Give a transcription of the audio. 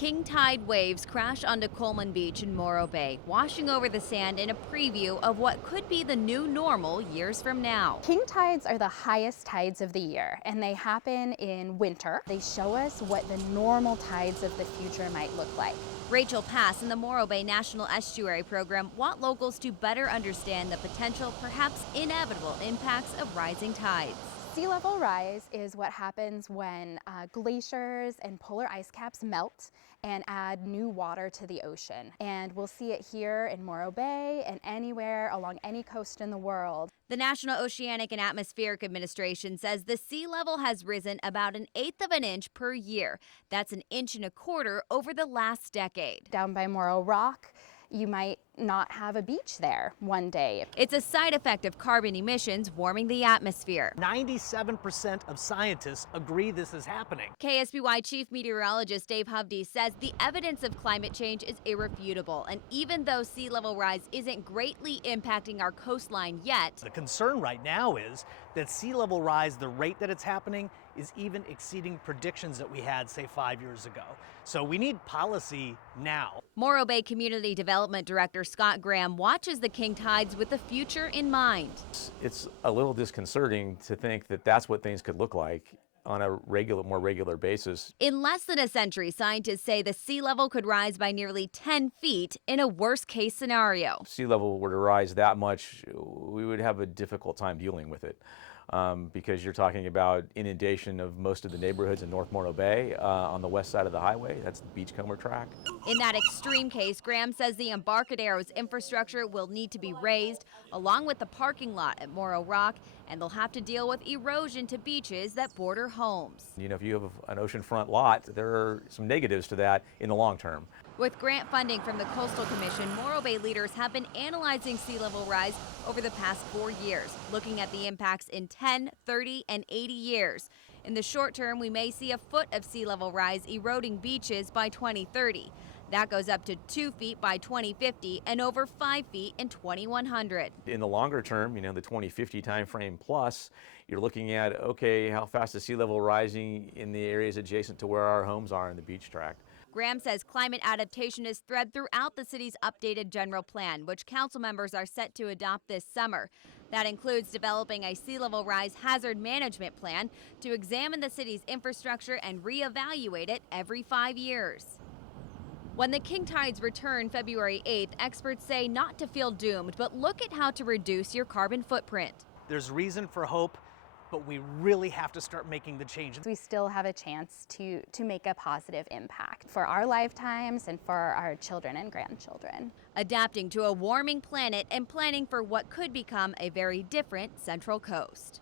King tide waves crash onto Coleman Beach in Morro Bay, washing over the sand in a preview of what could be the new normal years from now. King tides are the highest tides of the year, and they happen in winter. They show us what the normal tides of the future might look like. Rachel Pass in the Morro Bay National Estuary Program want locals to better understand the potential, perhaps inevitable, impacts of rising tides. Sea level rise is what happens when glaciers and polar ice caps melt and add new water to the ocean. And we'll see it here in Morro Bay and anywhere along any coast in the world. The National Oceanic and Atmospheric Administration says the sea level has risen about 1/8 of an inch per year. That's 1.25 inches over the last decade. Down by Morro Rock, you might not have a beach there one day. It's a side effect of carbon emissions warming the atmosphere. 97% of scientists agree this is happening. KSBY Chief Meteorologist Dave Hovde says the evidence of climate change is irrefutable, and even though sea level rise isn't greatly impacting our coastline yet, The concern right now is that sea level rise, the rate that it's happening, is even exceeding predictions that we had, say, 5 years ago. So we need policy now. Morro Bay Community Development Director Scott Graham watches the king tides with the future in mind. It's a little disconcerting to think that that's what things could look like on a more regular basis. In less than a century, scientists say the sea level could rise by nearly 10 feet in a worst-case scenario. Sea level were to rise that much, we would have a difficult time dealing with it. Because you're talking about inundation of most of the neighborhoods in North Morro Bay on the west side of the highway. That's the Beachcomber track. In that extreme case, Graham says the Embarcadero's infrastructure will need to be raised, along with the parking lot at Morro Rock, and they'll have to deal with erosion to beaches that border homes. You know, if you have an oceanfront lot, there are some negatives to that in the long term. With grant funding from the Coastal Commission, Morro Bay leaders have been analyzing sea level rise over the past 4 years, looking at the impacts in 10, 30, and 80 years. In the short term, we may see a foot of sea level rise eroding beaches by 2030. That goes up to 2 feet by 2050 and over 5 feet in 2100. In the longer term, you know, the 2050 timeframe plus, you're looking at, okay, how fast is sea level rising in the areas adjacent to where our homes are in the beach tract? Graham says climate adaptation is thread throughout the city's updated general plan, which council members are set to adopt this summer. That includes developing a sea level rise hazard management plan to examine the city's infrastructure and reevaluate it every 5 years. When the king tides return February 8th, experts say not to feel doomed, but look at how to reduce your carbon footprint. There's reason for hope, but we really have to start making the change. We still have a chance to make a positive impact for our lifetimes and for our children and grandchildren. Adapting to a warming planet and planning for what could become a very different Central Coast.